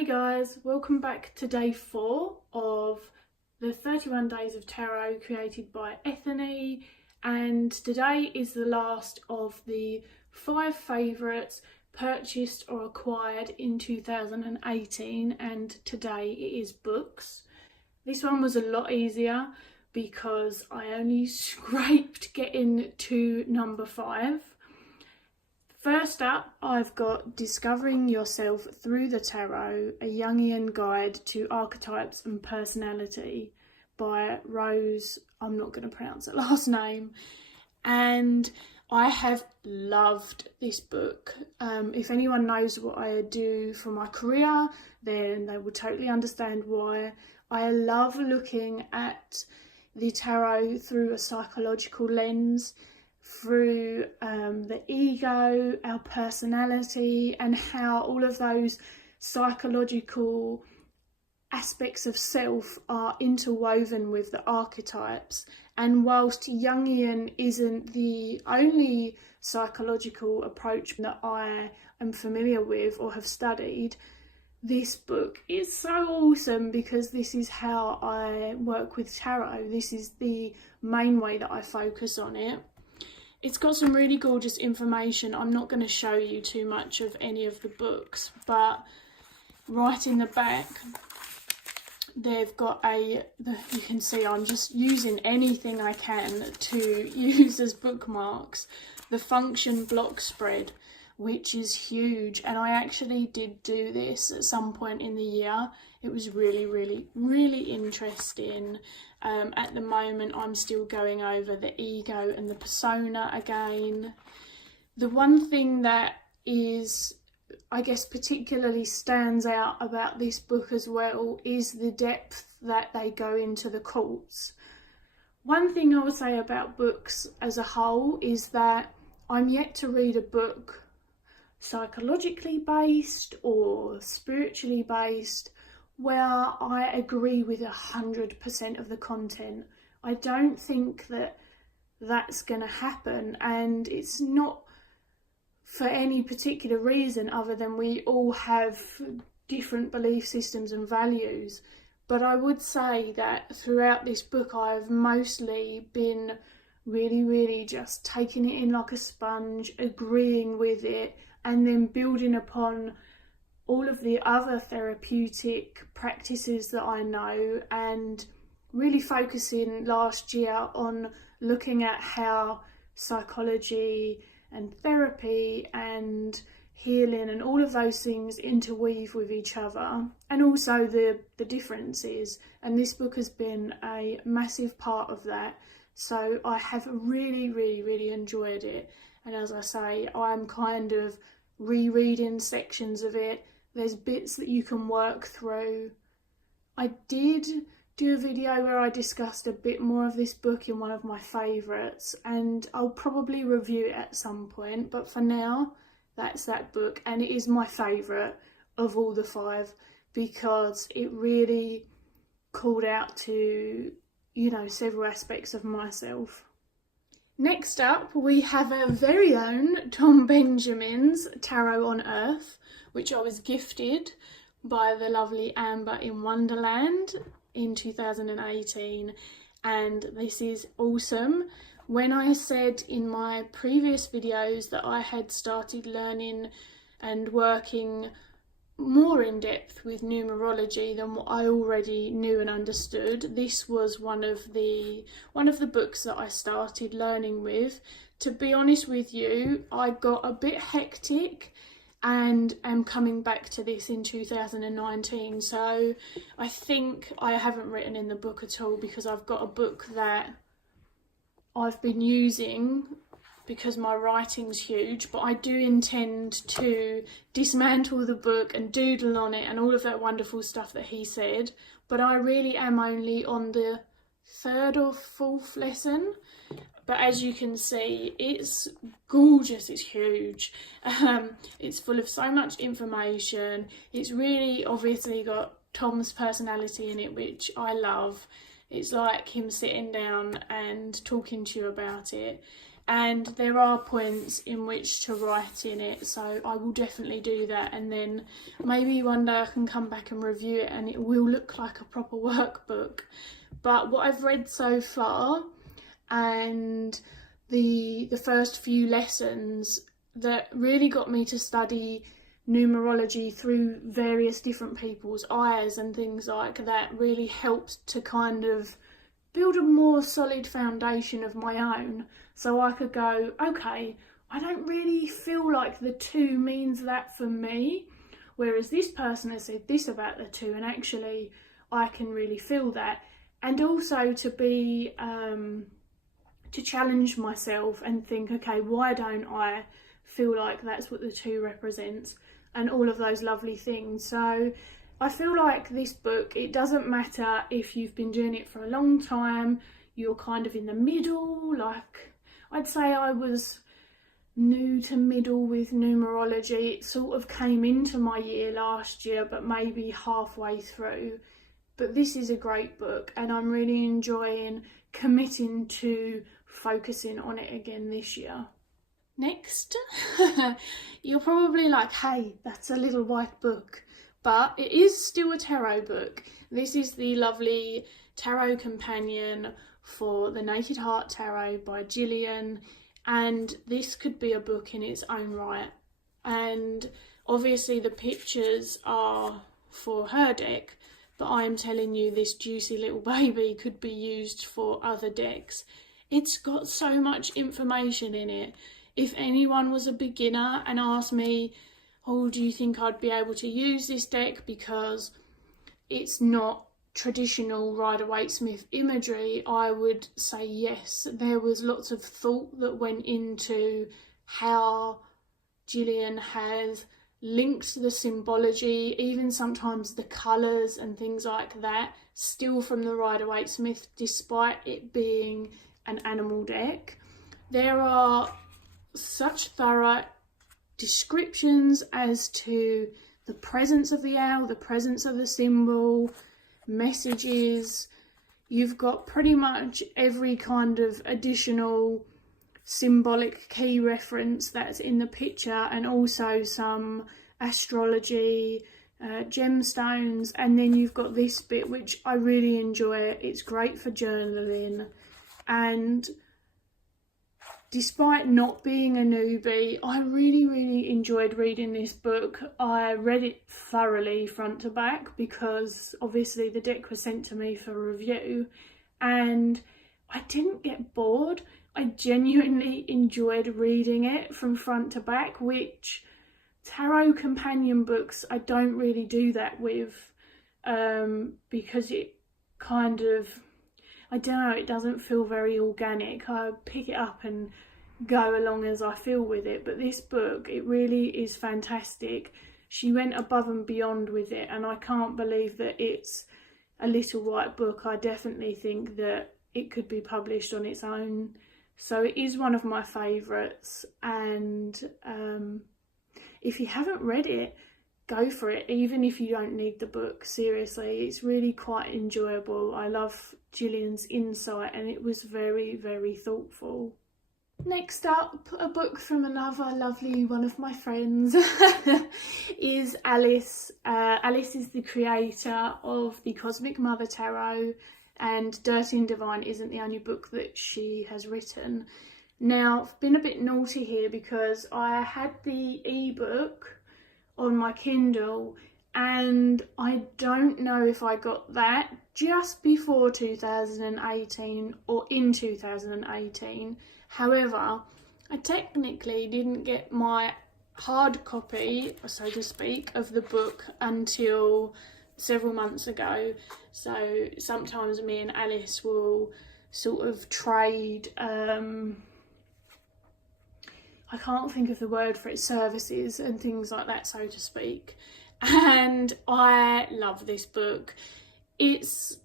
Hey guys, welcome back to day 4 of the 31 Days of Tarot created by Ethony, and today is the last of the 5 favourites purchased or acquired in 2018, and today it is books. This one was a lot easier because I only scraped getting to number 5. First up, I've got Discovering Yourself Through the Tarot, a Jungian Guide to Archetypes and Personality by Rose, I'm not going to pronounce her last name, and I have loved this book. If anyone knows what I do for my career, then they will totally understand why. I love looking at the tarot through a psychological lens, through the ego, our personality, and how all of those psychological aspects of self are interwoven with the archetypes. And whilst Jungian isn't the only psychological approach that I am familiar with or have studied, this book is so awesome because this is how I work with tarot. This is the main way that I focus on it. It's got some really gorgeous information. I'm not going to show you too much of any of the books, but right in the back, they've got you can see I'm just using anything I can to use as bookmarks. The function block spread, which is huge. And I actually did do this at some point in the year. It was really interesting. At the moment, I'm still going over the ego and the persona again. The one thing that is, I guess, particularly stands out about this book as well is the depth that they go into the cults. One thing I would say about books as a whole is that I'm yet to read a book psychologically based or spiritually based where I agree with 100% of the content. I don't think that that's going to happen, and it's not for any particular reason other than we all have different belief systems and values. But I would say that throughout this book I've mostly been really just taking it in like a sponge, agreeing with it, and then building upon all of the other therapeutic practices that I know, and really focusing last year on looking at how psychology and therapy and healing and all of those things interweave with each other, and also the differences. And this book has been a massive part of that. So I have really enjoyed it. And as I say, I'm kind of rereading sections of it. There's bits that you can work through. I did do a video where I discussed a bit more of this book in one of my favourites, and I'll probably review it at some point, but for now, that's that book, and it is my favourite of all the 5 because it really called out to, you know, several aspects of myself. Next up, we have our very own Tom Benjamin's Tarot on Earth, which I was gifted by the lovely Amber in Wonderland in 2018, and this is awesome. When I said in my previous videos that I had started learning and working more in depth with numerology than what I already knew and understood, this was one of the books that I started learning with. To be honest with you, I got a bit hectic and am coming back to this in 2019, so I think I haven't written in the book at all because I've got a book that I've been using because my writing's huge, but I do intend to dismantle the book and doodle on it and all of that wonderful stuff that he said. But I really am only on the 3rd or 4th lesson. But as you can see, it's gorgeous, it's huge. It's full of so much information. It's really obviously got Tom's personality in it, which I love. It's like him sitting down and talking to you about it. and there are points in which to write in it, so I will definitely do that, and then maybe one day I can come back and review it and it will look like a proper workbook. But what I've read so far, and the first few lessons that really got me to study numerology through various different people's eyes and things like that, really helped to kind of build a more solid foundation of my own, so I could go, okay, I don't really feel like the 2 means that for me, whereas this person has said this about the 2, and actually I can really feel that. And also to be to challenge myself and think, okay, why don't I feel like that's what the 2 represents, and all of those lovely things. So I feel like this book, it doesn't matter if you've been doing it for a long time, you're kind of in the middle, like I'd say I was new to middle with numerology. It sort of came into my year last year, but maybe halfway through. But this is a great book, and I'm really enjoying committing to focusing on it again this year. Next, you're probably like, hey, that's a little white book, but it is still a tarot book. This is the lovely Tarot Companion for the Naked Heart Tarot by Gillian, and this could be a book in its own right. And obviously the pictures are for her deck, but I'm telling you, this juicy little baby could be used for other decks. It's got so much information in it. If anyone was a beginner and asked me, oh, do you think I'd be able to use this deck because it's not traditional Rider-Waite-Smith imagery, I would say yes. There was lots of thought that went into how Gillian has linked the symbology, even sometimes the colours and things like that, still from the Rider-Waite-Smith, despite it being an animal deck. There are such thorough descriptions as to the presence of the owl, the presence of the symbol, messages. You've got pretty much every kind of additional symbolic key reference that's in the picture, and also some astrology, gemstones, and then you've got this bit which I really enjoy. It's great for journaling, and despite not being a newbie, I really enjoyed reading this book. I read it thoroughly front to back because obviously the deck was sent to me for review, and I didn't get bored. I genuinely enjoyed reading it from front to back, which tarot companion books I don't really do that with, because it kind of, I don't know, it doesn't feel very organic. I pick it up and go along as I feel with it, but this book, it really is fantastic. She went above and beyond with it, and I can't believe that it's a little white book. I definitely think that it could be published on its own. So it is one of my favourites, and if you haven't read it, go for it, even if you don't need the book. Seriously, it's really quite enjoyable. I love Gillian's insight, and it was very thoughtful. Next up, a book from another lovely one of my friends is Alice. Alice is the creator of the Cosmic Mother Tarot, and Dirty and Divine isn't the only book that she has written. Now, I've been a bit naughty here because I had the ebook on my Kindle, and I don't know if I got that just before 2018 or in 2018. However, I technically didn't get my hard copy, so to speak, of the book until several months ago. So sometimes me and Alice will sort of trade, I can't think of the word for it, services and things like that, so to speak. And I love this book. It's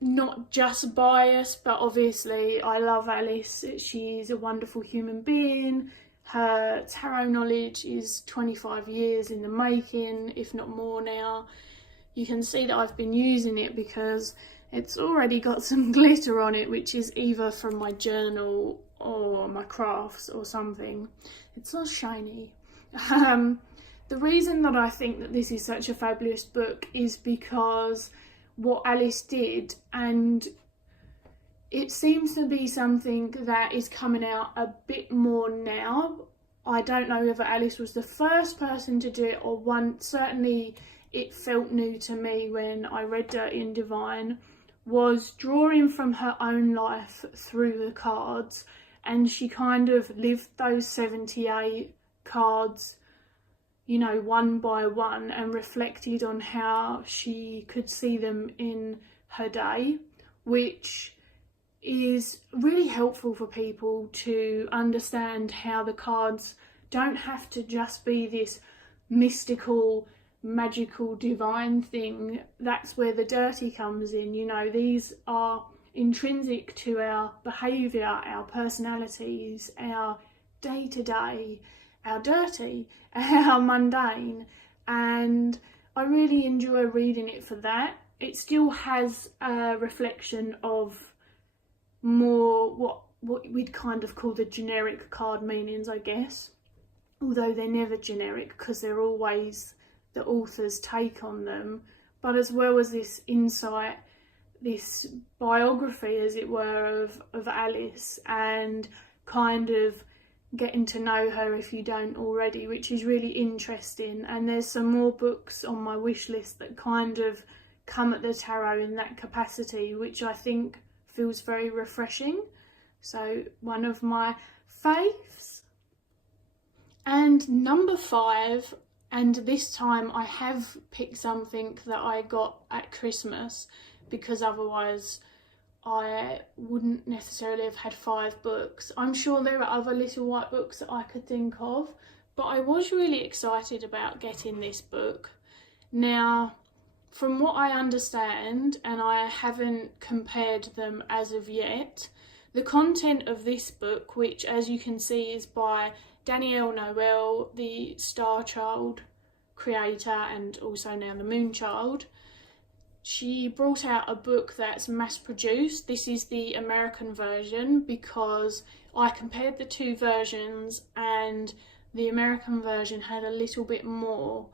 not just bias, but obviously I love Alice. She's a wonderful human being. Her tarot knowledge is 25 years in the making, if not more now. You can see that I've been using it because it's already got some glitter on it, which is either from my journal or my crafts or something. It's not shiny. The reason that I think that this is such a fabulous book is because what Alice did, and it seems to be something that is coming out a bit more now. I don't know whether Alice was the first person to do it or one. Certainly it felt new to me when I read Dirty and Divine, was drawing from her own life through the cards, and she kind of lived those 78 cards, you know, one by one, and reflected on how she could see them in her day, which is really helpful for people to understand how the cards don't have to just be this mystical, magical, divine thing. That's where the dirty comes in. You know, these are intrinsic to our behaviour, our personalities, our day-to-day, our dirty, our mundane, and I really enjoy reading it for that. It still has a reflection of more what we'd kind of call the generic card meanings, I guess, although they're never generic because they're always the author's take on them, but as well as this insight, this biography, as it were, of Alice, and kind of getting to know her if you don't already, which is really interesting. And there's some more books on my wish list that kind of come at the tarot in that capacity, which I think feels very refreshing. So one of my faves. And number 5, and this time I have picked something that I got at Christmas, because otherwise I wouldn't necessarily have had 5 books. I'm sure there are other little white books that I could think of, but I was really excited about getting this book. Now, from what I understand, and I haven't compared them as of yet, the content of this book, which as you can see is by Danielle Noel, the Star Child creator and also now the Moon Child, she brought out a book that's mass produced. This is the American version because I compared the 2 versions and the American version had a little bit more.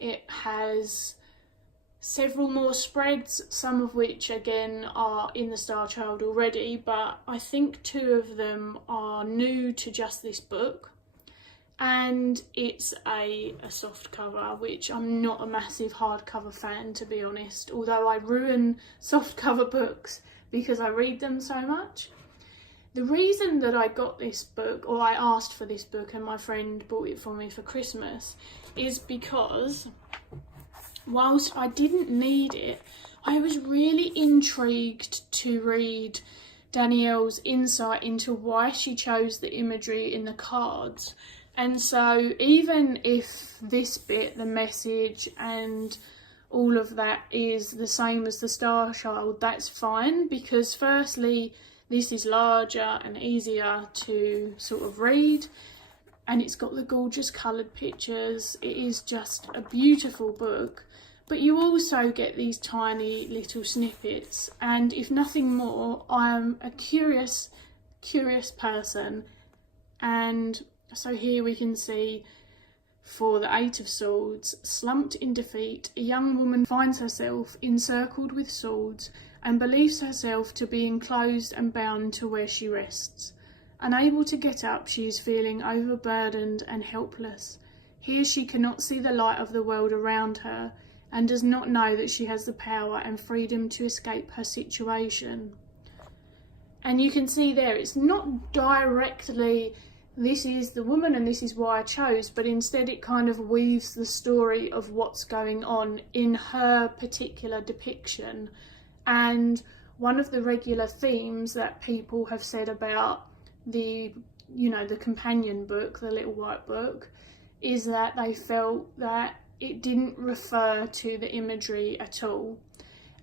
It has several more spreads, some of which again are in the Star Child already, but I think 2 of them are new to just this book. And it's a soft cover, which I'm not a massive hardcover fan, to be honest, although I ruin soft cover books because I read them so much. The reason that I got this book, or I asked for this book and my friend bought it for me for Christmas, is because whilst I didn't need it, I was really intrigued to read Danielle's insight into why she chose the imagery in the cards. And so even if this bit, the message and all of that, is the same as the Star Child, that's fine, because firstly this is larger and easier to sort of read, and it's got the gorgeous coloured pictures. It is just a beautiful book, but you also get these tiny little snippets, and if nothing more, I'm a curious person. And so here we can see, for the 8 of Swords, slumped in defeat, a young woman finds herself encircled with swords and believes herself to be enclosed and bound to where she rests. Unable to get up, she is feeling overburdened and helpless. Here she cannot see the light of the world around her and does not know that she has the power and freedom to escape her situation. And you can see there, it's not directly, this is the woman and this is why I chose, but instead it kind of weaves the story of what's going on in her particular depiction. And one of the regular themes that people have said about the companion book, the Little White Book, is that they felt that it didn't refer to the imagery at all.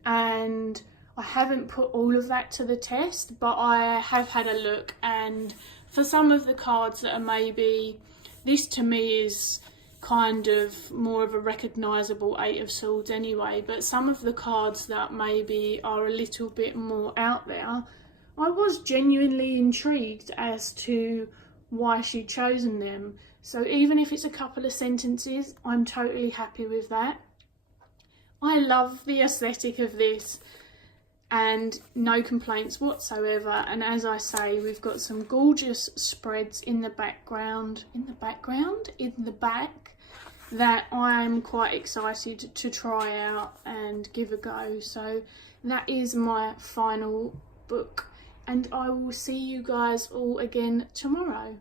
And I haven't put all of that to the test, but I have had a look, and for some of the cards that are maybe, this to me is kind of more of a recognisable 8 of Swords anyway, but some of the cards that maybe are a little bit more out there, I was genuinely intrigued as to why she'd chosen them. So even if it's a couple of sentences, I'm totally happy with that. I love the aesthetic of this and no complaints whatsoever. And as I say, we've got some gorgeous spreads in the back that I'm quite excited to try out and give a go. So that is my final book, and I will see you guys all again tomorrow.